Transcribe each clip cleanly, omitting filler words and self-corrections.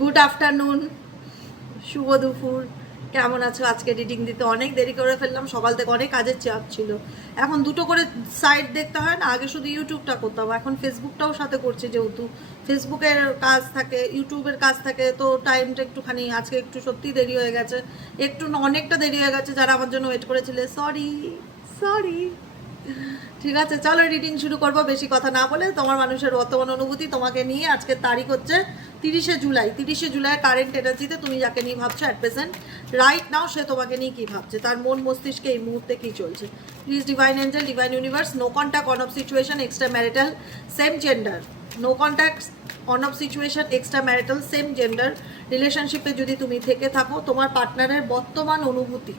Good afternoon, শুভ দুপুর। কেমন আছো? আজকে রিডিং দিতে অনেক দেরি করে ফেললাম, সকাল থেকে অনেক কাজের চাপ ছিল। এখন দুটো করে সাইট দেখতে হয় না, আগে শুধু ইউটিউবটা করতাম, এখন ফেসবুকটাও সাথে করছি, যেহেতু ফেসবুকের কাজ থাকে, ইউটিউবের কাজ থাকে, তো টাইমটা একটুখানি আজকে একটু সত্যি দেরি হয়ে গেছে, একটু অনেকটা দেরি হয়ে গেছে। যারা আমার জন্য ওয়েট করেছিলে, সরি সরি। ঠিক আছে, চলো রিডিং শুরু করবো। বেশি কথা না বলে, তোমার মানুষের বর্তমান অনুভূতি তোমাকে নিয়ে। আজকের তারিখ হচ্ছে 30শে জুলাই। 30শে জুলাই কারেন্ট এনার্জিতে তুমি যাকে নিয়ে ভাবছো অ্যাট প্রেজেন্ট রাইট নাও, সে তোমাকে নিয়ে কী ভাবছে, তার মন মস্তিষ্কে এই মুহূর্তে কী চলছে। Please divine angel, divine universe, no contact on off situation extra marital same gender, no contact on off situation extra marital same gender রিলেশনশিপে যদি তুমি থেকে থাকো, তোমার পার্টনারের বর্তমান অনুভূতি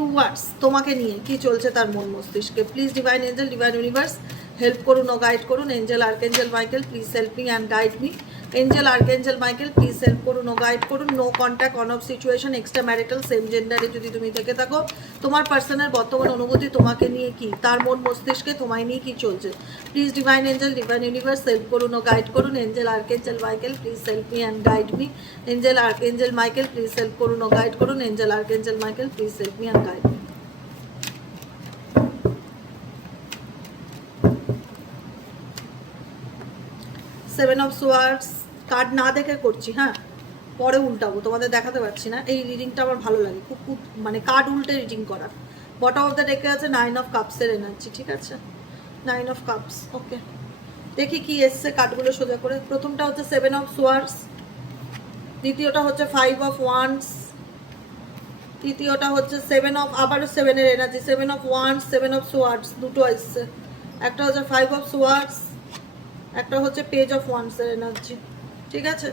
টুয়ার্ডস তোমাকে নিয়ে কি চলছে তার মন মস্তিষ্কে। Please divine angel, divine universe, help করুন ও গাইড করুন। Angel archangel Michael, please help me and guide me. Angel archangel Michael, please help করুন ও গাইড করুন। No contact on off situation extra marital same জেন্ডারে যদি তুমি থেকে থাকো, তোমার পার্সনের বর্তমান অনুভূতি তোমাকে নিয়ে কি, তার মন মস্তিষ্কে তোমায় নিয়ে কি চলছে। Please divine angel, divine universe, help করুন ও গাইড করুন। Angel archangel Michael, please help me and guide me. Angel archangel Michael, please help করুন ও গাইড করুন। Angel archangel Michael, please help me and guide me. 7 of swords card না দেখে করছি, হ্যাঁ, পরে উল্টাবো, তোমাদের দেখাতে পারছি না। এই রিডিংটা আমার ভালো লাগে, খুব খুব মানে কার্ড উল্টে রিডিং করা। বটম অফ দ্য ডেকে আছে 9 অফ কাপসের এনার্জি, ঠিক আছে, 9 অফ কাপস। ওকে, দেখি কি এসছে কার্ডগুলো সোজা করে। প্রথমটা হচ্ছে 7 অফ সোয়ার্ডস, দ্বিতীয়টা হচ্ছে 5 অফ ওয়ান্স, তৃতীয়টা হচ্ছে 7 অফ, আবারও 7-এর energy, 7 of wands, 7 of swords, দুটো এসছে। একটা হচ্ছে 5 অফ সোয়ার্ডস, একটা হচ্ছে পেজ অফ ওয়ান্সের এনার্জি, ঠিক আছে।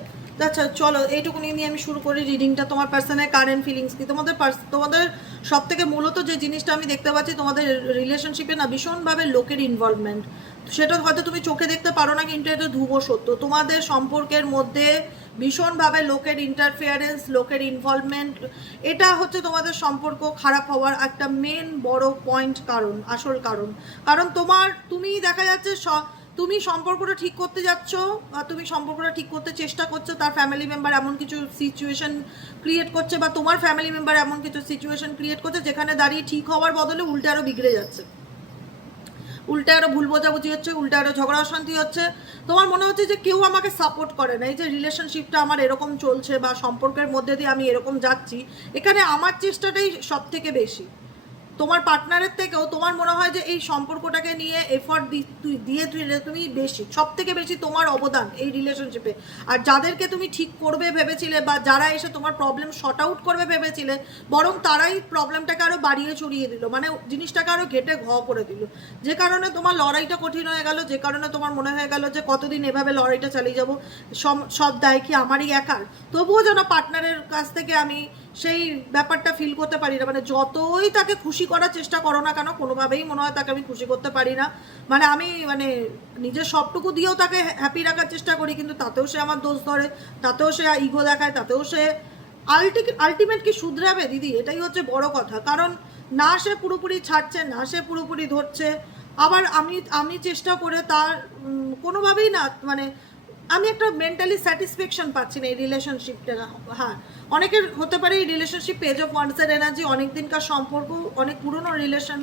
আচ্ছা চলো, এইটুকুনি নিয়ে আমি শুরু করি রিডিংটা। তোমার পার্সনের কারেন্ট ফিলিংস কি, তোমাদের সব থেকে মূলত যে জিনিসটা আমি দেখতে পাচ্ছি, তোমাদের রিলেশনশিপে না ভীষণভাবে লোকের ইনভলভমেন্ট। সেটা হয়তো তুমি চোখে দেখতে পারো না, কিন্তু এটা ধ্রুব সত্য। তোমাদের সম্পর্কের মধ্যে ভীষণভাবে লোকের ইন্টারফেয়ারেন্স, লোকের ইনভলভমেন্ট, এটা হচ্ছে তোমাদের সম্পর্ক খারাপ হওয়ার একটা মেন বড় পয়েন্ট, কারণ, আসল কারণ। কারণ তুমি দেখা যাচ্ছে তুমি সম্পর্কটা ঠিক করতে যাচ্ছ, তুমি সম্পর্কটা ঠিক করতে চেষ্টা করছো, তার ফ্যামিলি মেম্বার এমন কিছু সিচুয়েশন ক্রিয়েট করছে, বা তোমার ফ্যামিলি মেম্বার এমন কিছু সিচুয়েশন ক্রিয়েট করছে যেখানে দাঁড়িয়ে ঠিক হওয়ার বদলে উল্টে আরও বিগড়ে যাচ্ছে, উল্টে আরও ভুল বোঝাবুঝি হচ্ছে, উল্টে আরও ঝগড়া অশান্তি হচ্ছে। তোমার মনে হচ্ছে যে কেউ আমাকে সাপোর্ট করে না, এই যে রিলেশনশিপটা আমার এরকম চলছে, বা সম্পর্কের মধ্যে দিয়ে আমি এরকম যাচ্ছি, এখানে আমার চেষ্টাটাই সব থেকে বেশি। তোমার পার্টনারের থেকেও তোমার মনে হয় যে এই সম্পর্কটাকে নিয়ে এফর্ট দিয়ে তুমি বেশি, সব থেকে বেশি তোমার অবদান এই রিলেশনশিপে। আর যাদেরকে তুমি ঠিক করবে ভেবেছিলে, বা যারা এসে তোমার প্রবলেম শর্ট আউট করবে ভেবেছিলে, বরং তারাই প্রবলেমটাকে আরও বাড়িয়ে চড়িয়ে দিল, মানে জিনিসটাকে আরও ঘেটে ঘ করে দিল। যে কারণে তোমার লড়াইটা কঠিন হয়ে গেল, যে কারণে তোমার মনে হয়ে গেল যে কতদিন এভাবে লড়াইটা চালিয়ে যাবো, সব দায় কি আমারই একার। তবুও যেন পার্টনারের কাছ থেকে আমি সেই ব্যাপারটা ফিল করতে পারি না, মানে যতই তাকে খুশি করার চেষ্টা করো না কেন, কোনোভাবেই মনে হয় তাকে আমি খুশি করতে পারি না। মানে আমি নিজের সবটুকু দিয়েও তাকে হ্যাপি রাখার চেষ্টা করি, কিন্তু তাতেও সে আমার দোষ ধরে, তাতেও সে ইগো দেখায়, তাতেও সে আলটিমেট কি শুধরাবে দিদি, এটাই হচ্ছে বড় কথা। কারণ না সে পুরোপুরি ছাড়ছে, না সে পুরোপুরি ধরছে। আবার আমি চেষ্টা করে তার কোনোভাবেই না, মানে আমি একটা মেন্টালি স্যাটিসফ্যাকশন পাচ্ছি না এই রিলেশনশিপটা। হ্যাঁ, অনেকের হতে পারে এই রিলেশনশিপ পেজ-অফ-ওয়ান্সের এনার্জি, অনেক দিনকার সম্পর্ক, অনেক পুরনো রিলেশন,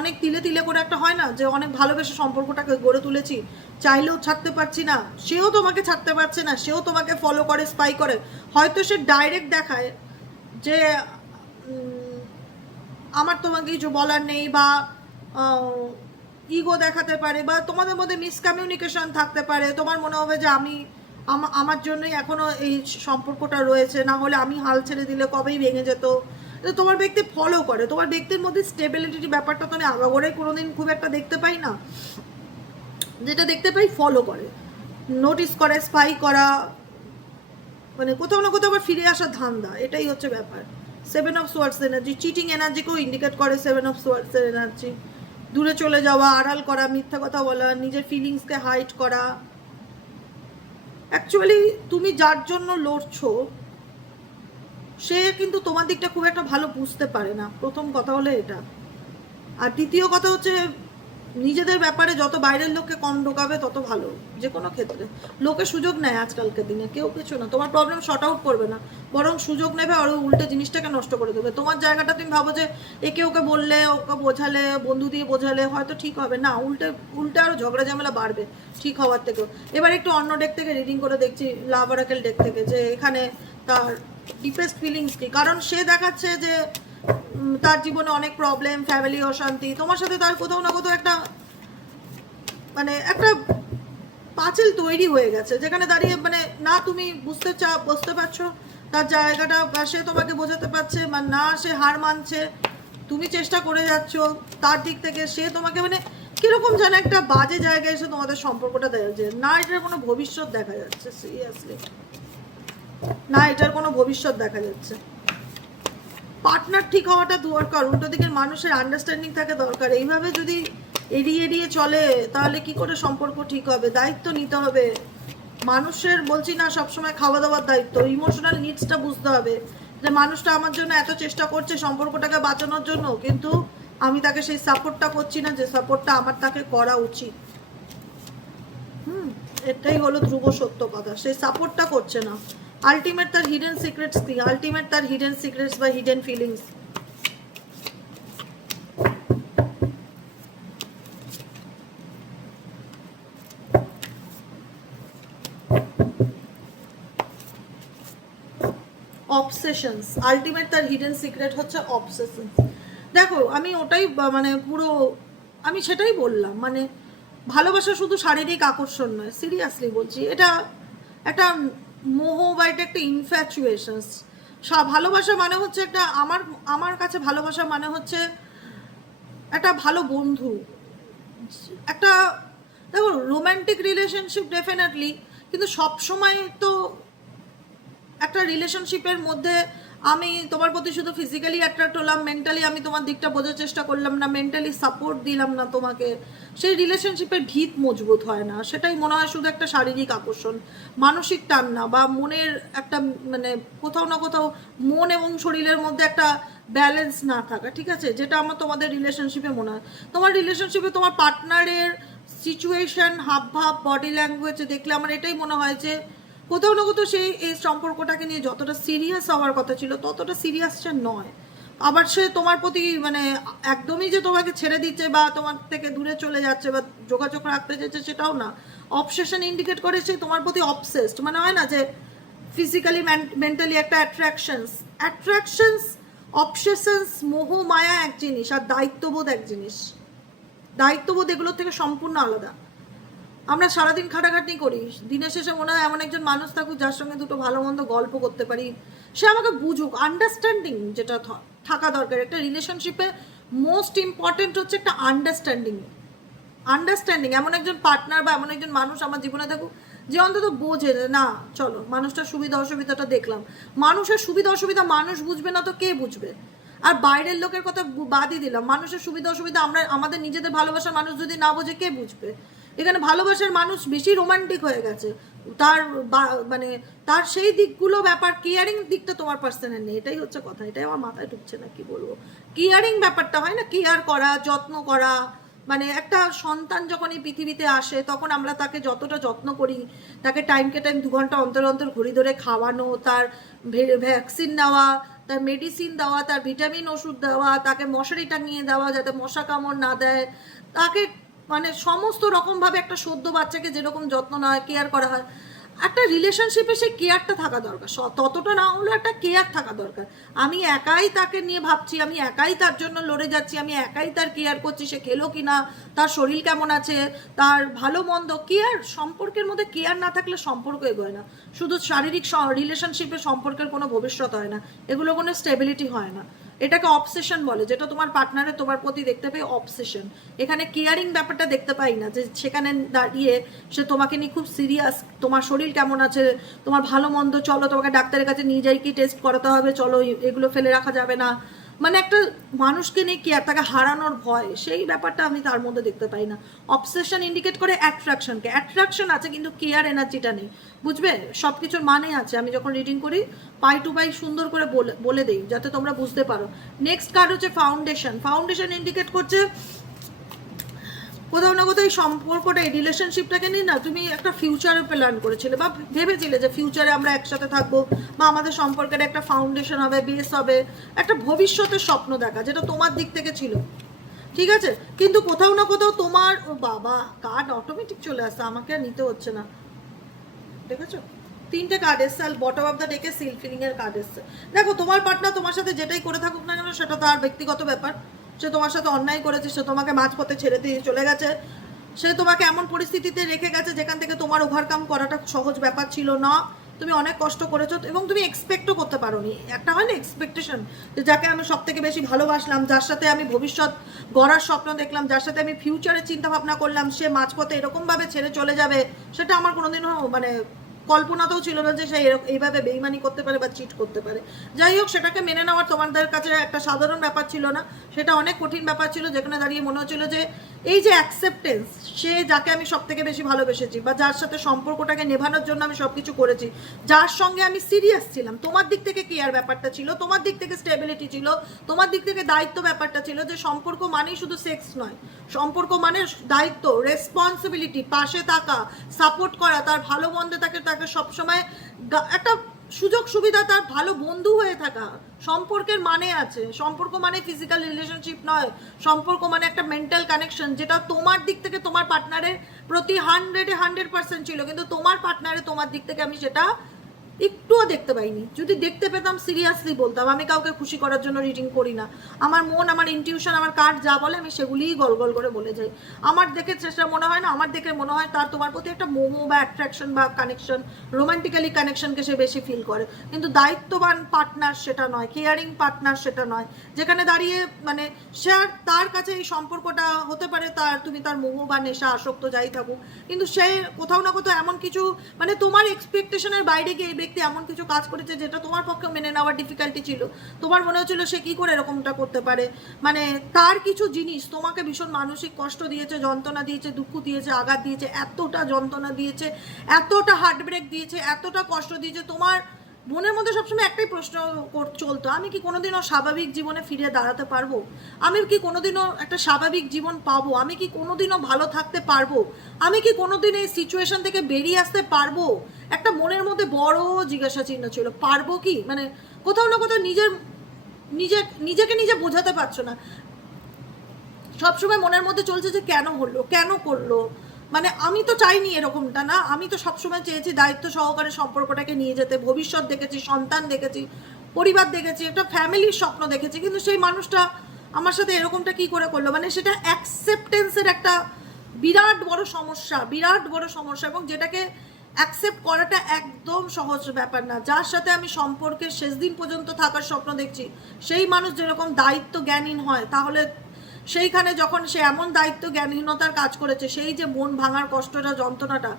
অনেক তিলে তিলে করে একটা হয় না যে অনেক ভালোবেসে সম্পর্কটাকে গড়ে তুলেছি, চাইলেও ছাড়তে পারছি না, সেও তোমাকে ছাড়তে পারছে না, সেও তোমাকে ফলো করে, স্পাই করে। হয়তো সে ডাইরেক্ট দেখায় যে আমার তোমাকে কিছু বলার নেই, বা ইগো দেখাতে পারে, বা তোমাদের মধ্যে মিসকমিউনিকেশন থাকতে পারে। তোমার মনে হবে যে আমার জন্যই এখনও এই সম্পর্কটা রয়েছে, না হলে আমি হাল ছেড়ে দিলে কবেই ভেঙে যেত। তোমার ব্যক্তি ফলো করে, তোমার ব্যক্তির মধ্যে স্টেবিলিটি ব্যাপারটা তো আমি আগাগোড়াই কোনোদিন খুব একটা দেখতে পাই না। যেটা দেখতে পাই ফলো করে, নোটিস করে, স্পাই করা, মানে কোথাও না কোথাও আবার ফিরে আসার ধান্দা, এটাই হচ্ছে ব্যাপার। 7 অফ সোয়ার্ডস এনার্জি চিটিং এনার্জিকেও ইন্ডিকেট করে। 7 অফ সোয়ার্ডসের এনার্জি দূরে চলে যাওয়া, আড়াল করা, মিথ্যা কথা বলা, নিজের ফিলিংসকে হাইড করা। অ্যাকচুয়ালি তুমি যার জন্য লড়ছো সে কিন্তু তোমার দিকটা খুব একটা ভালো বুঝতে পারে না, প্রথম কথা হলো এটা। আর দ্বিতীয় কথা হচ্ছে নিজেদের ব্যাপারে যত বাইরের লোককে কম ঢোকাবে তত ভালো, যে কোনো ক্ষেত্রে। লোকে সুযোগ নেয় আজকালকার দিনে, কেউ কিছু না, তোমার প্রবলেম শর্ট আউট করবে না, বরং সুযোগ নেবে আর উল্টে জিনিসটাকে নষ্ট করে দেবে। তোমার জায়গাটা তুমি ভাবো যে একে ওকে বললে, ওকে বোঝালে, বন্ধু দিয়ে বোঝালে হয়তো ঠিক হবে, না, উল্টে উল্টে আরও ঝগড়া ঝামেলা বাড়বে ঠিক হওয়ার থেকেও। এবার একটু অন্য ডেক থেকে রিডিং করে দেখছি, লাভ অরাকেল ডেক থেকে, যে এখানে তার ডিপেস্ট ফিলিংস কি। কারণ সে দেখাচ্ছে যে তার জীবনে অনেক প্রবলেম, ফ্যামিলি অশান্তি, তোমার সাথে তার কোথাও না কোথাও একটা মানে একটা পাঁচিল তৈরি হয়ে গেছে, যেখানে দাঁড়িয়ে মানে না তুমি বুঝতে পারছো তার জায়গাটা, বা সে তোমাকে বোঝাতে পারছে, বা না সে হার মানছে, তুমি চেষ্টা করে যাচ্ছ তার দিক থেকে, সে তোমাকে মানে কিরকম যেন একটা বাজে জায়গায় এসে তোমাদের সম্পর্কটা দেখা যাচ্ছে। না এটার কোনো ভবিষ্যৎ দেখা যাচ্ছে, সিরিয়াসলি না এটার কোনো ভবিষ্যৎ দেখা যাচ্ছে। পার্টনার ঠিক হওয়াটা দরকার, উল্টো দিকের মানুষের আন্ডারস্ট্যান্ডিং থাকে দরকার। এইভাবে যদি এড়িয়ে এড়িয়ে চলে তাহলে কি করে সম্পর্ক ঠিক হবে? দায়িত্ব নিতে হবে মানুষের, বলছি না সবসময় খাওয়া দাওয়ার দায়িত্ব, ইমোশনাল নিডসটা বুঝতে হবে যে মানুষটা আমার জন্য এত চেষ্টা করছে সম্পর্কটাকে বাঁচানোর জন্য, কিন্তু আমি তাকে সেই সাপোর্টটা করছি না যে সাপোর্টটা আমার তাকে করা উচিত। এটাই হলো ধ্রুব সত্য কথা, সেই সাপোর্টটা করছে না। আলটিমেট তার হিডেন সিক্রেটস কি? আলটিমেট তার হিডেন সিক্রেটস বা হিডেন ফিলিংস। অবসেশনস, আলটিমেট তার হিডেন সিক্রেট হচ্ছে অবসেশনস। দেখো আমি ওটাই মানে পুরো আমি সেটাই বললাম, মানে ভালোবাসা শুধু শারীরিক আকর্ষণ নয়, সিরিয়াসলি বলছি, এটা একটা মোহ বা এটা একটা ইনফ্যাচুয়েশনস। ভালোবাসা মানে হচ্ছে একটা, আমার কাছে ভালোবাসা মানে হচ্ছে একটা ভালো বন্ধু, একটা, দেখো রোম্যান্টিক রিলেশনশিপ ডেফিনেটলি, কিন্তু সব সময় তো একটা রিলেশনশিপের মধ্যে আমি তোমার প্রতি শুধু ফিজিক্যালি অ্যাট্রাক্ট হলাম, মেন্টালি আমি তোমার দিকটা বোঝার চেষ্টা করলাম না, মেন্টালি সাপোর্ট দিলাম না তোমাকে, সেই রিলেশনশিপের ভিত মজবুত হয় না। সেটাই মনে হয় শুধু একটা শারীরিক আকর্ষণ, মানসিক টান না, বা মনের একটা মানে কোথাও না কোথাও মন এবং শরীরের মধ্যে একটা ব্যালেন্স না থাকা, ঠিক আছে, যেটা আমার তোমাদের রিলেশনশিপে মনে হয়। তোমার রিলেশনশিপে তোমার পার্টনারের সিচুয়েশন, হাবভাব, বডি ল্যাঙ্গুয়েজ দেখলে আমার এটাই মনে হয় যে কোথাও না কোথাও সেই এই সম্পর্কটাকে নিয়ে যতটা সিরিয়াস হওয়ার কথা ছিল ততটা সিরিয়াস সে নয়। আবার সে তোমার প্রতি মানে একদমই যে তোমাকে ছেড়ে দিচ্ছে বা তোমার থেকে দূরে চলে যাচ্ছে বা যোগাযোগ রাখতে চাইছে সেটাও না। অবসেশন ইন্ডিকেট করে সে তোমার প্রতি অবসেসড, মানে হয় না যে ফিজিক্যালি মেন্টালি একটা অ্যাট্রাকশনস, অবসেশনস, মোহ মায়া এক জিনিস, আর দায়িত্ববোধ এক জিনিস। দায়িত্ববোধ এগুলোর থেকে সম্পূর্ণ আলাদা। আমরা সারাদিন খাটাখাটনি করি, দিনের শেষে মনে হয় এমন একজন মানুষ থাকুক যার সঙ্গে দুটো ভালো মন্দ গল্প করতে পারি, সে আমাকে বুঝুক, আন্ডারস্ট্যান্ডিং যেটা থাকা দরকার একটা রিলেশনশিপে। মোস্ট ইম্পর্টেন্ট হচ্ছে একটা আন্ডারস্ট্যান্ডিং, এমন একজন পার্টনার বা এমন একজন মানুষ আমার জীবনে থাকুক যে অন্তত বোঝে না, চলো মানুষটার সুবিধা অসুবিধাটা দেখলাম। মানুষের সুবিধা অসুবিধা মানুষ বুঝবে না তো কে বুঝবে? আর বাইরের লোকের কথা বাদই দিলাম, মানুষের সুবিধা অসুবিধা আমরা আমাদের নিজেদের ভালোবাসার মানুষ যদি না বোঝে কে বুঝবে? এখানে ভালোবাসার মানুষ বেশি রোমান্টিক হয়ে গেছে, তার মানে তার সেই দিকগুলো ব্যাপার, কেয়ারিং দিকটা তোমার পার্সনের নেই, এটাই হচ্ছে কথা। এটাই আমার মাথায় ঢুকছে না, কি বলবো। কেয়ারিং ব্যাপারটা হয় না, কেয়ার করা, যত্ন করা, মানে একটা সন্তান যখন এই পৃথিবীতে আসে তখন আমরা তাকে যতটা যত্ন করি, তাকে টাইমকে টাইম 2 ঘন্টা অন্তর অন্তর ঘড়ি ধরে খাওয়ানো, তার ভ্যাকসিন নেওয়া, তার মেডিসিন দেওয়া, তার ভিটামিন ওষুধ দেওয়া, তাকে মশারি টাঙিয়ে দেওয়া যাতে মশা কামড় না দেয়, তাকে মানে সমস্ত রকমভাবে একটা সদ্য বাচ্চাকে যেরকম যত্ন নেওয়া হয়, কেয়ার করা হয়, একটা রিলেশনশিপে সেই কেয়ারটা থাকা দরকার। ততটা না হলেও একটা কেয়ার থাকা দরকার। আমি একাই তাকে নিয়ে ভাবছি, আমি একাই তার জন্য লড়ে যাচ্ছি, আমি একাই তার কেয়ার করছি, সে খেলো কি না, তার শরীর কেমন আছে, তার ভালো মন্দ, কেয়ার। সম্পর্কের মধ্যে কেয়ার না থাকলে সম্পর্ক এগোয় না। শুধু শারীরিক রিলেশনশিপে সম্পর্কের কোনো ভবিষ্যৎ হয় না, এগুলো কোনো স্টেবিলিটি হয় না। এটাকে অবসেশন বলে, যেটা তোমার পার্টনারের তোমার প্রতি দেখতে পাই অবসেশন। এখানে কেয়ারিং ব্যাপারটা দেখতে পাই না, যে সেখানে দাঁড়িয়ে সে তোমাকে নিয়ে খুব সিরিয়াস, তোমার শরীর কেমন আছে, তোমার ভালো মন্দ, চলো তোমাকে ডাক্তারের কাছে নিয়ে যাই, কি টেস্ট করাতে হবে, চলো এগুলো ফেলে রাখা যাবে না, মানে একটা মানুষকে নিয়ে কেয়ার, তাকে হারানোর ভয়, সেই ব্যাপারটা আমি তার মধ্যে দেখতে পাই না। অবসেশন ইন্ডিকেট করে অ্যাট্রাকশনকে, অ্যাট্রাকশন আছে কিন্তু কেয়ার এনার্জিটা নেই, বুঝবে? সব কিছুর মানে আছে। আমি যখন রিডিং করি পাই টু পাই সুন্দর করে বলে দিই যাতে তোমরা বুঝতে পারো। নেক্সট কার্ড হচ্ছে ফাউন্ডেশন। ফাউন্ডেশন ইন্ডিকেট করছে কোথাও না কোথাও এই সম্পর্কটা, এই রিলেশনশিপটাকে নিয়ে না তুমি একটা ফিউচারে প্ল্যান করেছিলে বা ভেবেছিলে যে ফিউচারে আমরা একসাথে থাকবো বা আমাদের সম্পর্কের একটা ফাউন্ডেশন হবে, বেস হবে, একটা ভবিষ্যতের স্বপ্ন দেখা, যেটা তোমার দিক থেকে ছিল, ঠিক আছে। কিন্তু কোথাও না কোথাও তোমার, ও বাবা কার্ড অটোমেটিক চলে আসছে, আমাকে আর নিতে হচ্ছে না, দেখেছো 3টে কার্ড এসছে, আর বটম অফ দ্য ডেকে সিল ফিলিং এর কার্ড এসছে। দেখো তোমার পার্টনার তোমার সাথে যেটাই করে থাকুক না কেন সেটা তার ব্যক্তিগত ব্যাপার, সে তোমার সাথে অন্যায় করেছে, সে তোমাকে মাঝপথে ছেড়ে দিয়ে চলে গেছে, সে তোমাকে এমন পরিস্থিতিতে রেখে গেছে যেখান থেকে তোমার ওভারকাম করাটা সহজ ব্যাপার ছিল না, তুমি অনেক কষ্ট করেছো এবং তুমি এক্সপেক্টও করতে পারোনি। একটা হয় না এক্সপেকটেশন, যে যাকে আমি সব থেকে বেশি ভালোবাসলাম, যার সাথে আমি ভবিষ্যৎ গড়ার স্বপ্ন দেখলাম, যার সাথে আমি ফিউচারের চিন্তা ভাবনা করলাম, সে মাঝপথে এরকমভাবে ছেড়ে চলে যাবে, সেটা আমার কোনোদিনও মানে কল্পনাতেও ছিল না যে সে এইভাবে বেইমানি করতে পারে বা চিট করতে পারে। যাই হোক, সেটাকে মেনে নেওয়ার তোমাদের কাছে একটা সাধারণ ব্যাপার ছিল না, সেটা অনেক কঠিন ব্যাপার ছিল, যেখানে দাঁড়িয়ে মনে হচ্ছিল যে এই যে অ্যাকসেপ্টেন্স, সে যাকে আমি সব থেকে বেশি ভালোবেসেছি বা যার সাথে সম্পর্কটাকে নেভানোর জন্য আমি সব কিছু করেছি, যার সঙ্গে আমি সিরিয়াস ছিলাম, তোমার দিক থেকে কেয়ার ব্যাপারটা ছিল, তোমার দিক থেকে স্টেবিলিটি ছিল, তোমার দিক থেকে দায়িত্ব ব্যাপারটা ছিল, যে সম্পর্ক মানেই শুধু সেক্স নয়, সম্পর্ক মানে দায়িত্ব, রেসপন্সিবিলিটি, পাশে থাকা, সাপোর্ট করা, তার ভালো মন্দে তাকে সবসময় একটা সুযোগ সুবিধা, তার ভালো বন্ধু হয়ে থাকা। সম্পর্কের মানে আছে, সম্পর্ক মানে ফিজিক্যাল রিলেশনশিপ নয়, সম্পর্ক মানে একটা মেন্টাল কানেকশন, যেটা তোমার দিক থেকে তোমার পার্টনারের প্রতি 100% ছিল, কিন্তু তোমার পার্টনারে তোমার দিক থেকে আমি সেটা একটুও দেখতে পাইনি। যদি দেখতে পেতাম সিরিয়াসলি বলতাম, আমি কাউকে খুশি করার জন্য রিডিং করি না, আমার মন, আমার ইনটিউশন, আমার কার্ড যা বলে আমি সেগুলিই গল গল করে বলে যাই। আমার দেখে চেষ্টা মনে হয় না, আমার দেখে মনে হয় তার তোমার প্রতি একটা মোমো বা অ্যাট্রাকশন বা কানেকশন, রোমান্টিক্যালি কানেকশনকে সে বেশি ফিল করে, কিন্তু দায়িত্ববান পার্টনার সেটা নয়, কেয়ারিং পার্টনার সেটা নয়, যেখানে দাঁড়িয়ে মানে সে আর তার কাছে এই সম্পর্কটা হতে পারে তার, তুমি তার মোহ বা নেশা আসক্ত যাই থাকুক, কিন্তু সে কোথাও না কোথাও এমন কিছু মানে তোমার এক্সপেকটেশনের বাইরে গিয়ে ব্যক্তি এমন কিছু কাজ করেছে যেটা তোমার পক্ষে মেনে নেওয়ার ডিফিকাল্টি ছিল। তোমার মনে হচ্ছিল সে কি করে এরকমটা করতে পারে, মানে তার কিছু জিনিস তোমাকে ভীষণ মানসিক কষ্ট দিয়েছে, যন্ত্রণা দিয়েছে, দুঃখ দিয়েছে, আঘাত দিয়েছে, এতটা যন্ত্রণা দিয়েছে, এতটা হার্টব্রেক দিয়েছে, এতটা কষ্ট দিয়েছে, তোমার মনের মধ্যে সবসময় একটাই প্রশ্ন চলতো, আমি কি কোনোদিনও স্বাভাবিক জীবনে ফিরে দাঁড়াতে পারবো, আমি কি কোনোদিনও একটা স্বাভাবিক জীবন পাবো, আমি কি কোনোদিনও ভালো থাকতে পারবো, আমি কি কোনোদিন এই সিচুয়েশন থেকে বেরিয়ে আসতে পারবো, একটা মনের মধ্যে বড় জিজ্ঞাসা চিহ্ন ছিল, পারবো কি, মানে কোথাও না কোথাও নিজেকে নিজে বোঝাতে পারছো না, সবসময় মনের মধ্যে চলছে যে কেন হলো, কেন করলো, মানে আমি তো চাইনি এরকমটা, না আমি তো সবসময় চেয়েছি দায়িত্ব সহকারে সম্পর্কটাকে নিয়ে যেতে, ভবিষ্যৎ দেখেছি, সন্তান দেখেছি, পরিবার দেখেছি, একটা ফ্যামিলির স্বপ্ন দেখেছি, কিন্তু সেই মানুষটা আমার সাথে এরকমটা কি করে করলো, মানে সেটা অ্যাকসেপ্টেন্সের একটা বিরাট বড় সমস্যা, বিরাট বড় সমস্যা, এবং যেটাকে অ্যাকসেপ্ট করাটা একদম সহজ ব্যাপার না। যার সাথে আমি সম্পর্কের শেষ দিন পর্যন্ত থাকার স্বপ্ন দেখছি, সেই মানুষ যেরকম দায়িত্ব জ্ঞানহীন হয়, তাহলে সেইখানে যখন সে এমন দায়িত্ব জ্ঞানহীনতার কাজ করেছে, সেই যে মন ভাঙার কষ্টটা, যন্ত্রণাটা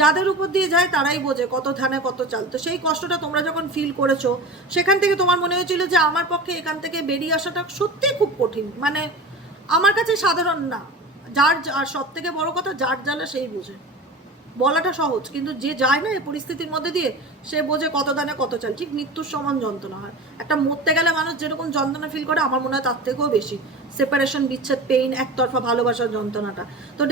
যাদের উপর দিয়ে যায় তারাই বোঝে কত ধানে কত চাল। তো সেই কষ্টটা তোমরা যখন ফিল করেছো, সেখান থেকে তোমার মনে হয়েছিল যে আমার পক্ষে এখান থেকে বেরিয়ে আসাটা সত্যিই খুব কঠিন, মানে আমার কাছে সাধারণ না, যার আর সব থেকে বড় কথা যার জ্বালা সেই বোঝে, বলাটা সহজ, কিন্তু যে যায় না এই পরিস্থিতির মধ্যে দিয়ে সে বোঝে কত দানে কত চাল, ঠিক মৃত্যুর সমান যন্ত্রণা হয়। একটা মরতে গেলে মানুষ যেরকম যন্ত্রণা ফিল করে, আমার মনে হয় তার থেকেও বেশি সেপারেশন, বিচ্ছেদ, পেইন, একতরফা ভালোবাসার যন্ত্রণাটা। তো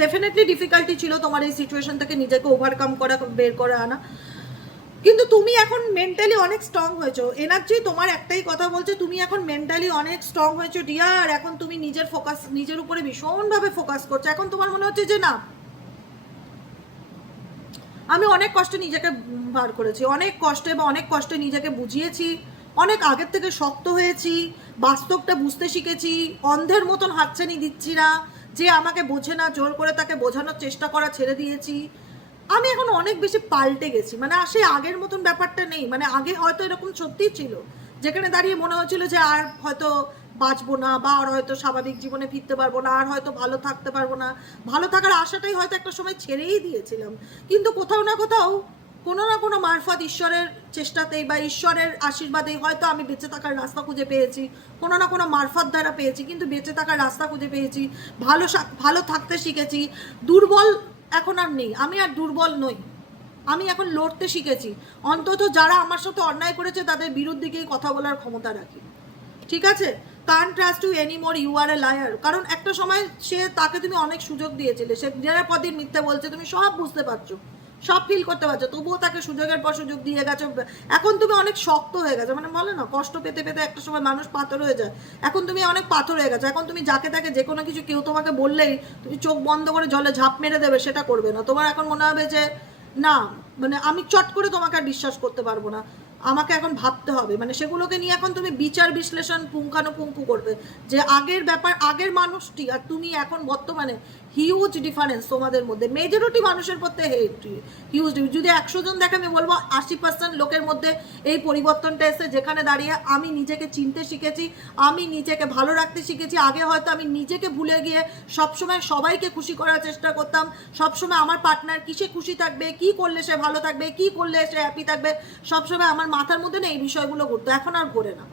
ডেফিনেটলি ডিফিকাল্টি ছিল তোমার এই সিচুয়েশন থেকে নিজেকে ওভারকাম করা, বের করে আনা, কিন্তু তুমি এখন মেন্টালি অনেক স্ট্রং হয়েছো, এনার্জি তোমার একটাই কথা বলছে, তুমি এখন মেন্টালি অনেক স্ট্রং হয়েছো ডিয়ার, এখন তুমি নিজের ফোকাস, নিজের উপরে ভীষণভাবে ফোকাস করছো, এখন তোমার মনে হচ্ছে যে না, আমি অনেক কষ্টে নিজেকে বার করেছি, অনেক কষ্টে বা অনেক কষ্টে নিজেকে বুঝিয়েছি, অনেক আগের থেকে শক্ত হয়েছি, বাস্তবটা বুঝতে শিখেছি, অন্ধের মতন হাতছানি দিচ্ছি না, যে আমাকে বোঝে না জোর করে তাকে বোঝানোর চেষ্টা করা ছেড়ে দিয়েছি, আমি এখন অনেক বেশি পাল্টে গেছি, মানে সে আগের মতন ব্যাপারটা নেই, মানে আগে হয়তো এরকম সত্যিই ছিল, যেখানে দাঁড়িয়ে মনে হচ্ছিল যে আর হয়তো বাঁচবো না, বা আর হয়তো স্বাভাবিক জীবনে ফিরতে পারবো না, আর হয়তো ভালো থাকতে পারবো না, ভালো থাকার আশাটাই হয়তো একটা সময় ছেড়েই দিয়েছিলাম, কিন্তু কোথাও না কোথাও কোনো না কোনো মারফত ঈশ্বরের চেষ্টাতেই বা ঈশ্বরের আশীর্বাদেই হয়তো আমি বেঁচে থাকার রাস্তা খুঁজে পেয়েছি, কোনো না কোনো মারফত দ্বারা পেয়েছি, কিন্তু বেঁচে থাকার রাস্তা খুঁজে পেয়েছি, ভালো থাকতে শিখেছি, দুর্বল এখন আর নেই, আমি আর দুর্বল নই, আমি এখন লড়তে শিখেছি, অন্তত যারা আমার সাথে অন্যায় করেছে তাদের বিরুদ্ধে গিয়ে কথা বলার ক্ষমতা রাখি, ঠিক আছে। Can't trust you anymore, you are a liar. কারণ একটা সময় তাকে তুমি অনেক সুযোগ দিয়েছিলে, সে নিরাপদির মিথ্যে বলছে, তুমি সব বুঝতে পারছো, সব ফিল করতে পারছো, তবুও তাকে সুযোগের পর সুযোগ দিয়ে গেছো। এখন তুমি অনেক শক্ত হয়ে গেছো, মানে বলে না কষ্ট পেতে পেতে একটা সময় মানুষ পাথর হয়ে যায়, এখন তুমি অনেক পাথর হয়ে গেছো। এখন তুমি যাকে তাকে যে কোনো কিছু কেউ তোমাকে বললেই তুমি চোখ বন্ধ করে জলে ঝাঁপ মেরে দেবে, সেটা করবে না। তোমার এখন মনে হবে যে না, মানে আমি চট করে তোমাকে আর বিশ্বাস করতে পারবো না, আমাকে এখন ভাবতে হবে, মানে সেগুলোকে নিয়ে এখন তুমি বিচার বিশ্লেষণ পুঙ্খানুপুঙ্খু করবে যে আগের ব্যাপার, আগের মানুষটি আর তুমি এখন বর্তমানে হিউজ ডিফারেন্স তোমাদের মধ্যে। মেজরিটি মানুষের মধ্যে হিউজ, যদি 100 জন দেখে আমি বলবো 80% লোকের মধ্যে এই পরিবর্তনটা এসে, যেখানে দাঁড়িয়ে আমি নিজেকে চিনতে শিখেছি, আমি নিজেকে ভালো রাখতে শিখেছি। আগে হয়তো আমি নিজেকে ভুলে গিয়ে সবসময় সবাইকে খুশি করার চেষ্টা করতাম, সবসময় আমার পার্টনার কিসে খুশি থাকবে, কি করলে সে ভালো থাকবে, কি করলে সে হ্যাপি থাকবে, সবসময় আমার মাথার মধ্যে না এই বিষয়গুলো ঘুরতো। এখন আর ঘোরে না।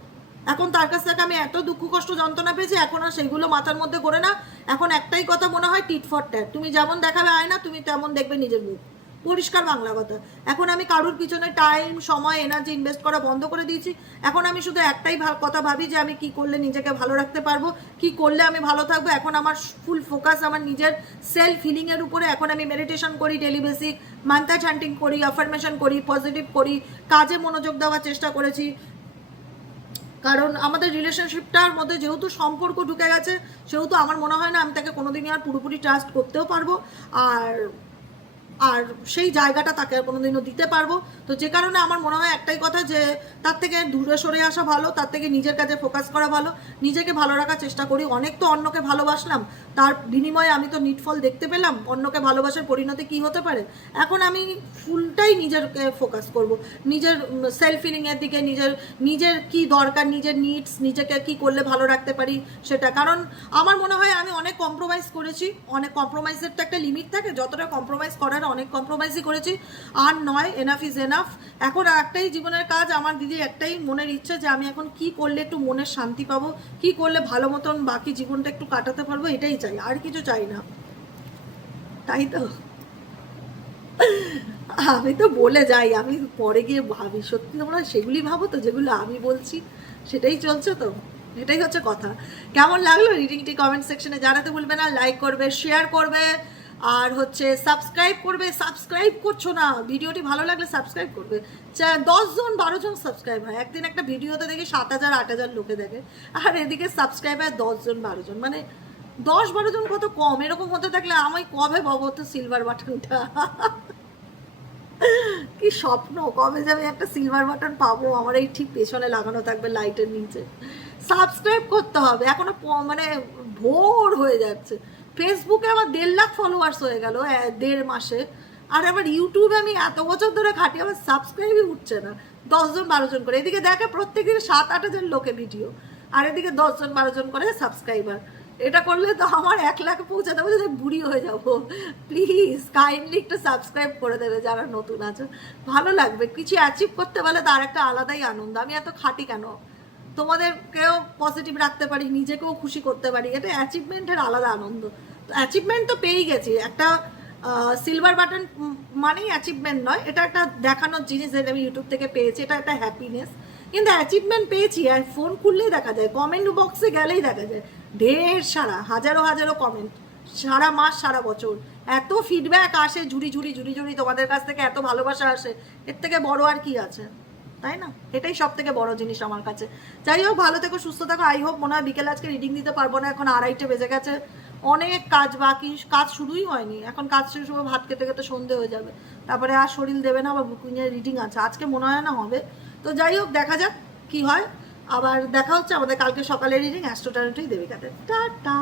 এখন তার কাছ থেকে আমি এত দুঃখ কষ্ট যন্ত্রণা পেয়েছি, এখন আর সেগুলো মাথার মধ্যে ঘোরে না। এখন একটাই কথা মনে হয়, টিট ফর ট্যাট, তুমি যেমন দেখাবে আয়না, তুমি তেমন দেখবে নিজের মুখ। পরিষ্কার বাংলা কথা। এখন আমি কারুর পিছনে টাইম, সময়, এনার্জি ইনভেস্ট করা বন্ধ করে দিয়েছি। এখন আমি শুধু একটাই কথা ভাবি যে আমি কি করলে নিজেকে ভালো রাখতে পারবো, কি করলে আমি ভালো থাকবো। এখন আমার ফুল ফোকাস আমার নিজের সেলফ হিলিংয়ের উপরে। এখন আমি মেডিটেশন করি, ডেলি বেসিক মান্ত্রা চ্যান্টিং করি, অ্যাফার্মেশন করি, পজিটিভ করি, কাজে মনোযোগ দেওয়ার চেষ্টা করেছি। কারণ আমাদের রিলেশনশিপটার মধ্যে যেহেতু সম্পর্ক ঢুকে গেছে, সেহেতু আমার মনে হয় না আমি তাকে কোনোদিনই আর পুরোপুরি ট্রাস্ট করতেও পারবো, আর আর সেই জায়গাটা তাকে আর কোনোদিনও দিতে পারবো। তো যে কারণে আমার মনে হয় একটাই কথা, যে তার থেকে দূরে সরে আসা ভালো, তার থেকে নিজের কাজে ফোকাস করা ভালো, নিজেকে ভালো রাখার চেষ্টা করি। অনেক তো অন্যকে ভালোবাসলাম, তার বিনিময়ে আমি তো নিটফল দেখতে পেলাম, অন্যকে ভালোবাসার পরিণতি কী হতে পারে। এখন আমি ফুলটাই নিজেরকে ফোকাস করব, নিজের সেলফ ফিলিংয়ের দিকে, নিজের কি দরকার, নিজের নিডস, নিজেকে কি করলে ভালো রাখতে পারি সেটা। কারণ আমার মনে হয় আমি অনেক কম্প্রোমাইজ করেছি, অনেক কম্প্রোমাইজের তো একটা লিমিট থাকে, যতটা কম্প্রোমাইজ করার অনেক কম্প্রোমাইজই করেছি, আর নয়, এনাফ ইজ এনাফ। এখন একটাই জীবনের কাজ আমার দিদি, একটাই মনের ইচ্ছে যে আমি এখন কি করলে একটু মনের শান্তি পাবো, কি করলে ভালো মতন বাকি জীবনটা একটু কাটাতে পারবো, এটাই চাই, আর কিছু চাই না। তাই তো আমি তো বলে যাই, আমি পরে গিয়ে ভাবি, সত্যি তোমরা সেগুলি ভাবো তো যেগুলো আমি বলছি, সেটাই চলছে তো, এটাই হচ্ছে কথা। কেমন লাগলো রিডিংটি কমেন্ট সেকশনে জানাতে ভুলবে না, লাইক করবে, শেয়ার করবে, আর হচ্ছে সাবস্ক্রাইব করবে। সাবস্ক্রাইব করছো না, ভিডিওটি ভালো লাগলে সাবস্ক্রাইব করবে। 10 জন 12 জন সাবস্ক্রাইব হয় একদিন, একটা ভিডিওতে দেখি 7,000 8,000 লোকে দেখে, আর এদিকে সাবস্ক্রাইব হয় 10 জন 12 জন, মানে 10-12 জন কত কম। এরকম হতে থাকলে আমি কবে পাবো তো সিলভার বাটনটা? কি স্বপ্ন, কবে যাবে একটা সিলভার বাটন পাবো, আমার এই ঠিক পেছনে লাগানো থাকবে লাইটের নিচে। সাবস্ক্রাইব করতে হবে, এখনো মানে ভোর হয়ে যাচ্ছে। ফেসবুকে আমার 1.5 লাখ ফলোয়ার্স হয়ে গেল 1.5 মাসে, আর আবার ইউটিউবে আমি এত বছর ধরে খাটি, আমার সাবস্ক্রাইবই উঠছে না। 10 জন 12 জন করে, এদিকে দেখে প্রত্যেকদিন 7-8 হাজার লোকে ভিডিও, আর এদিকে 10 জন 12 জন করে সাবস্ক্রাইবার। এটা করলে তো আমার 1 লাখে পৌঁছে দেবো, যদি বুড়ি হয়ে যাবো। প্লিজ কাইন্ডলি একটু সাবস্ক্রাইব করে দেবে যারা নতুন আছে, ভালো লাগবে। কিছু অ্যাচিভ করতে পারলে তার একটা আলাদাই আনন্দ। আমি এত খাটি কেন, তোমাদেরকেও পজিটিভ রাখতে পারি, নিজেকেও খুশি করতে পারি, এটা অ্যাচিভমেন্টের আলাদা আনন্দ। তো অ্যাচিভমেন্ট তো পেয়েই গেছি, একটা সিলভার বাটন মানেই অ্যাচিভমেন্ট নয়, এটা একটা দেখানোর জিনিস যেটা আমি ইউটিউব থেকে পেয়েছি, এটা একটা হ্যাপিনেস। কিন্তু অ্যাচিভমেন্ট পেয়েছি, আর ফোন খুললেই দেখা যায়, কমেন্ট বক্সে গেলেই দেখা যায় ঢের সারা হাজারো হাজারো কমেন্ট, সারা মাস সারা বছর এত ফিডব্যাক আসে, ঝুড়ি ঝুড়ি ঝুড়ি ঝুড়ি তোমাদের কাছ থেকে এত ভালোবাসা আসে, এর থেকে বড় আর কি আছে, তাই না? এটাই সব থেকে বড় জিনিস আমার কাছে। যাই হোক, ভালো থেকো, সুস্থ থাকো। আই হোপ, মনে হয় বিকেলে আজকে রিডিং দিতে পারবো না, এখন 2:30 বেজে গেছে, অনেক কাজ বাকি, কাজ শুরুই হয়নি। এখন কাজ শেষ হবে, ভাত খেতে খেতে সন্ধে হয়ে যাবে, তারপরে আর শরীর দেবে না, আবার বুকিংয়ের রিডিং আছে, আজকে মনে হয় না হবে। তো যাই হোক, দেখা যাক কি হয়। আবার দেখা হচ্ছে আমাদের কালকে সকালে রিডিং অ্যাস্ট্রো ট্যারোটেই দেবিকাতে। টাটা।